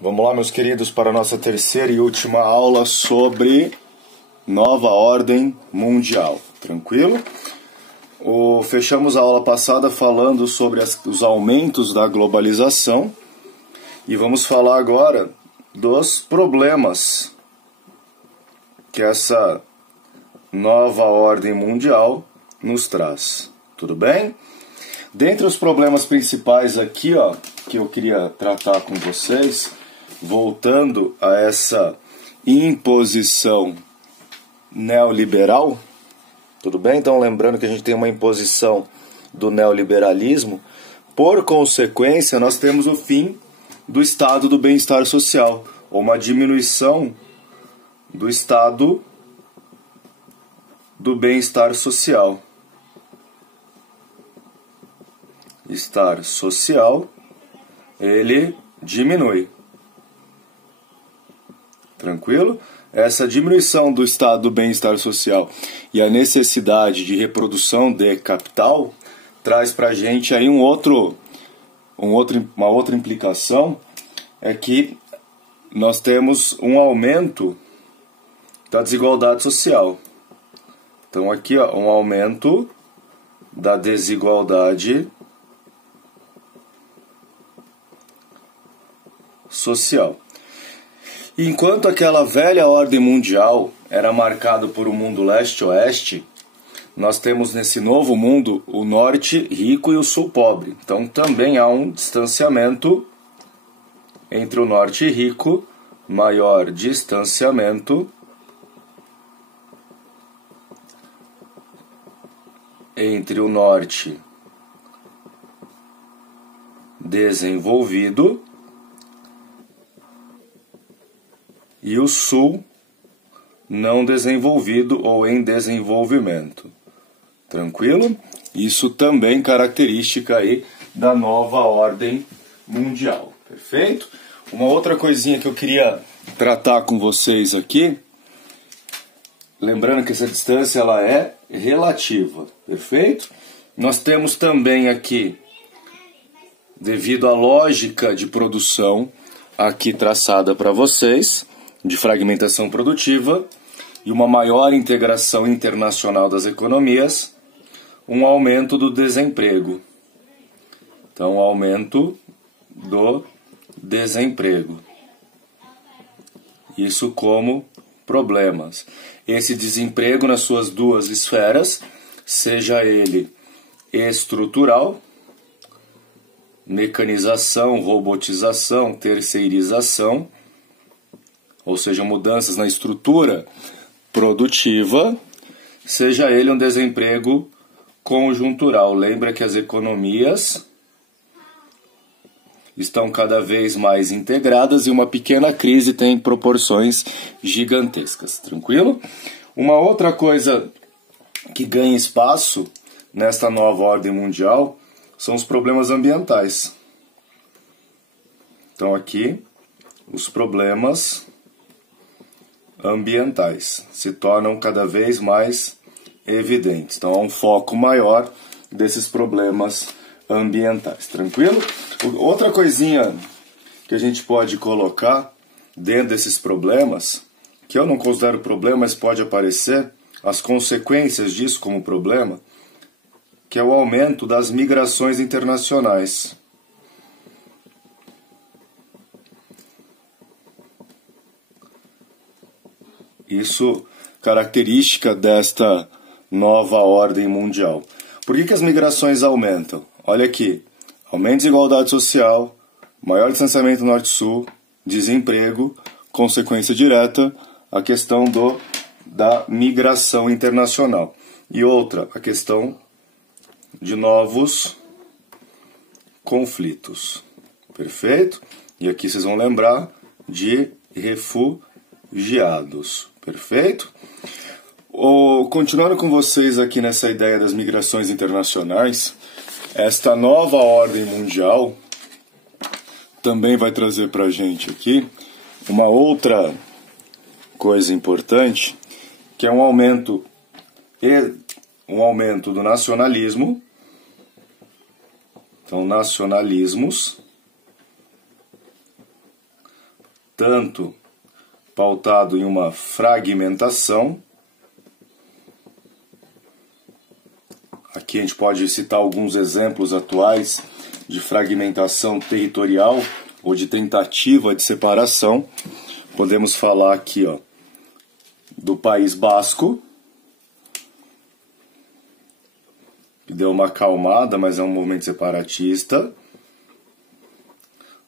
Vamos lá, meus queridos, para a nossa terceira e última aula sobre nova ordem mundial. Tranquilo? Fechamos a aula passada falando sobre os aumentos da globalização e vamos falar agora dos problemas que essa nova ordem mundial nos traz. Tudo bem? Dentre os problemas principais aqui, que eu queria tratar com vocês, voltando a essa imposição neoliberal, tudo bem? Então, lembrando que a gente tem uma imposição do neoliberalismo, por consequência, nós temos o fim do estado do bem-estar social, ou uma diminuição do estado do bem-estar social. Estar social, ele diminui. Tranquilo? Essa diminuição do estado do bem-estar social e a necessidade de reprodução de capital traz para a gente aí uma outra implicação, é que nós temos um aumento da desigualdade social. Então aqui, um aumento da desigualdade social. Enquanto aquela velha ordem mundial era marcada por um mundo leste-oeste, nós temos nesse novo mundo o norte rico e o sul pobre. Então também há um distanciamento entre o norte rico, maior distanciamento entre o norte desenvolvido e o sul não desenvolvido ou em desenvolvimento. Tranquilo? Isso também característica aí da nova ordem mundial. Perfeito? Uma outra coisinha que eu queria tratar com vocês aqui, lembrando que essa distância ela é relativa. Perfeito? Nós temos também aqui, devido à lógica de produção aqui traçada para vocês, de fragmentação produtiva e uma maior integração internacional das economias, um aumento do desemprego. Então, aumento do desemprego. Isso como problemas. Esse desemprego nas suas duas esferas, seja ele estrutural, mecanização, robotização, terceirização, ou seja, mudanças na estrutura produtiva, seja ele um desemprego conjuntural. Lembra que as economias estão cada vez mais integradas e uma pequena crise tem proporções gigantescas. Tranquilo? Uma outra coisa que ganha espaço nesta nova ordem mundial são os problemas ambientais. Então aqui, os problemas ambientais se tornam cada vez mais evidentes. Então há um foco maior desses problemas ambientais. Tranquilo? Outra coisinha que a gente pode colocar dentro desses problemas, que eu não considero problema, mas pode aparecer, as consequências disso como problema, que é o aumento das migrações internacionais. Isso característica desta nova ordem mundial. Por que as migrações aumentam? Olha aqui, aumento de desigualdade social, maior distanciamento norte-sul, desemprego, consequência direta, a questão da migração internacional. E outra, a questão de novos conflitos. Perfeito? E aqui vocês vão lembrar de refugiados. Perfeito? Continuando com vocês aqui nessa ideia das migrações internacionais, esta nova ordem mundial também vai trazer para a gente aqui uma outra coisa importante, que é um aumento do nacionalismo. Então, nacionalismos tanto pautado em uma fragmentação. Aqui a gente pode citar alguns exemplos atuais de fragmentação territorial ou de tentativa de separação. Podemos falar aqui, ó, do País Basco, que deu uma acalmada, mas é um movimento separatista.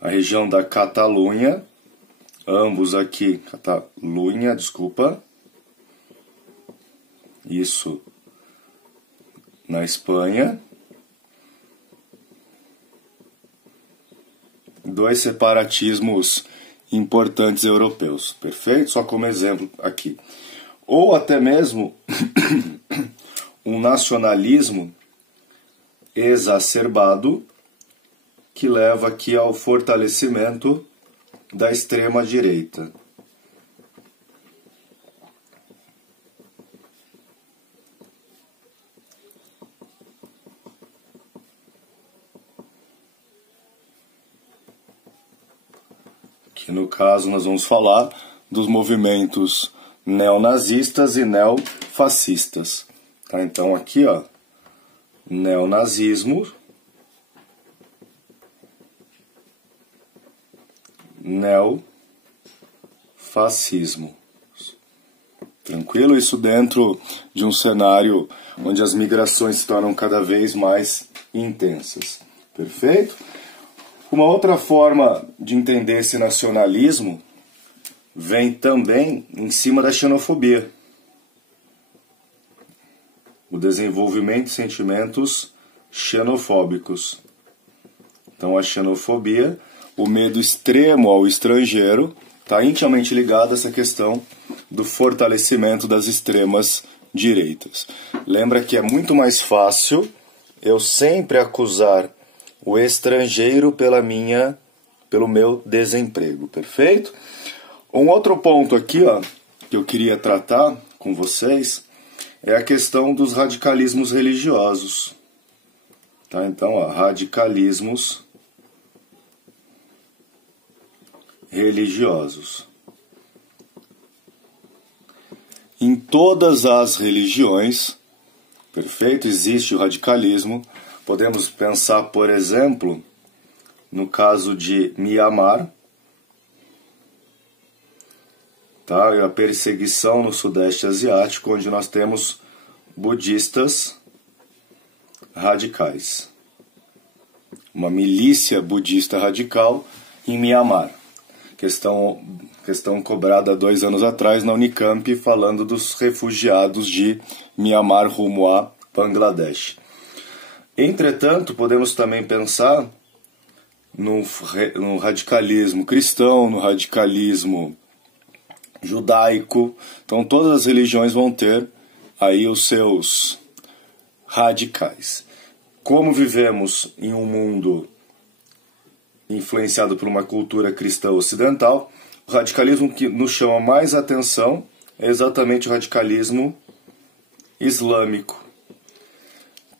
A região da Catalunha, ambos aqui, Catalunha, desculpa, isso na Espanha. Dois separatismos importantes europeus, perfeito? Só como exemplo aqui. Ou até mesmo um nacionalismo exacerbado que leva aqui ao fortalecimento da extrema-direita. Que no caso nós vamos falar dos movimentos neonazistas e neofascistas. Tá? Então aqui, ó, neonazismo, neofascismo. Tranquilo? Isso dentro de um cenário onde as migrações se tornam cada vez mais intensas. Perfeito? Uma outra forma de entender esse nacionalismo vem também em cima da xenofobia. O desenvolvimento de sentimentos xenofóbicos. Então a xenofobia, o medo extremo ao estrangeiro, está intimamente ligado a essa questão do fortalecimento das extremas direitas. Lembra que é muito mais fácil eu sempre acusar o estrangeiro pelo meu desemprego, perfeito? Um outro ponto aqui, ó, que eu queria tratar com vocês é a questão dos radicalismos religiosos. Tá? Então, ó, radicalismos religiosos. Em todas as religiões, perfeito, existe o radicalismo. Podemos pensar, por exemplo, no caso de Mianmar, tá? A perseguição no Sudeste Asiático, onde nós temos budistas radicais. Uma milícia budista radical em Mianmar. Questão cobrada 2 anos atrás na Unicamp, falando dos refugiados de Mianmar rumo a Bangladesh. Entretanto, podemos também pensar no radicalismo cristão, no radicalismo judaico. Então todas as religiões vão ter aí os seus radicais. Como vivemos em um mundo influenciado por uma cultura cristã ocidental, o radicalismo que nos chama mais atenção é exatamente o radicalismo islâmico.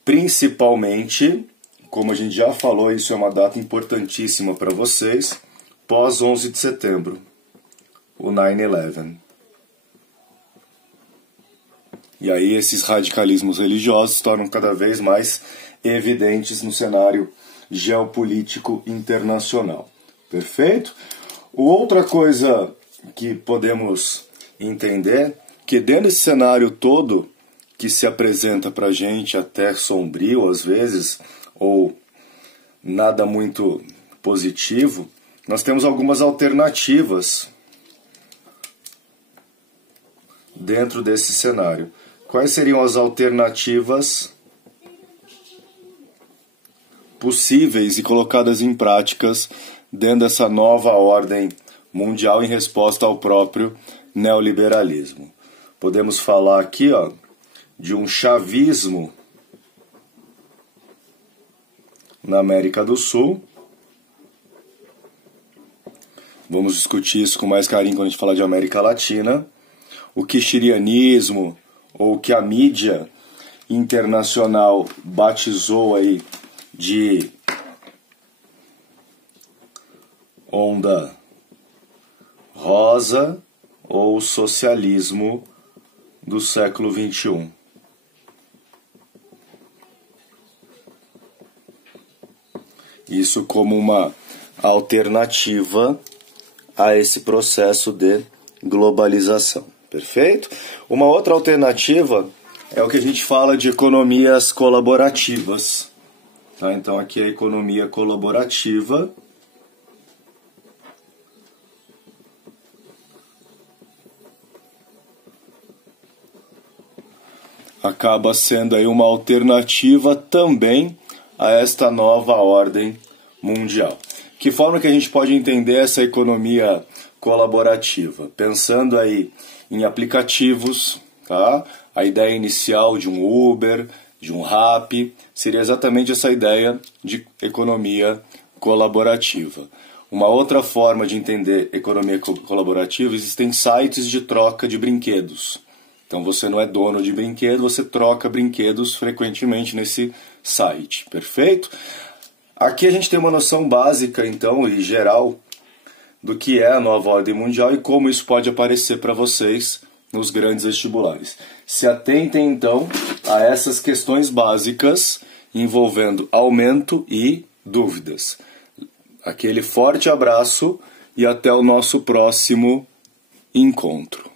Principalmente, como a gente já falou, isso é uma data importantíssima para vocês, pós 11 de setembro, o 9/11. E aí esses radicalismos religiosos se tornam cada vez mais evidentes no cenário geopolítico internacional. Perfeito? Outra coisa que podemos entender, que dentro desse cenário todo, que se apresenta para a gente até sombrio às vezes, ou nada muito positivo, nós temos algumas alternativas dentro desse cenário. Quais seriam as alternativas possíveis e colocadas em práticas dentro dessa nova ordem mundial em resposta ao próprio neoliberalismo? Podemos falar aqui, ó, de um chavismo na América do Sul. Vamos discutir isso com mais carinho quando a gente falar de América Latina. O kirchnerismo, ou que a mídia internacional batizou aí de onda prosa ou socialismo do século XXI. Isso como uma alternativa a esse processo de globalização. Perfeito? Uma outra alternativa é o que a gente fala de economias colaborativas. Tá? Então aqui é a economia colaborativa. Acaba sendo aí uma alternativa também a esta nova ordem mundial. Que forma que a gente pode entender essa economia colaborativa? Pensando aí em aplicativos, tá? A ideia inicial de um Uber, de um Rappi, seria exatamente essa ideia de economia colaborativa. Uma outra forma de entender economia colaborativa, existem sites de troca de brinquedos. Então você não é dono de brinquedo, você troca brinquedos frequentemente nesse site, perfeito? Aqui a gente tem uma noção básica, então, e geral, do que é a nova ordem mundial e como isso pode aparecer para vocês nos grandes vestibulares. Se atentem, então, a essas questões básicas envolvendo aumento e dúvidas. Aquele forte abraço e até o nosso próximo encontro.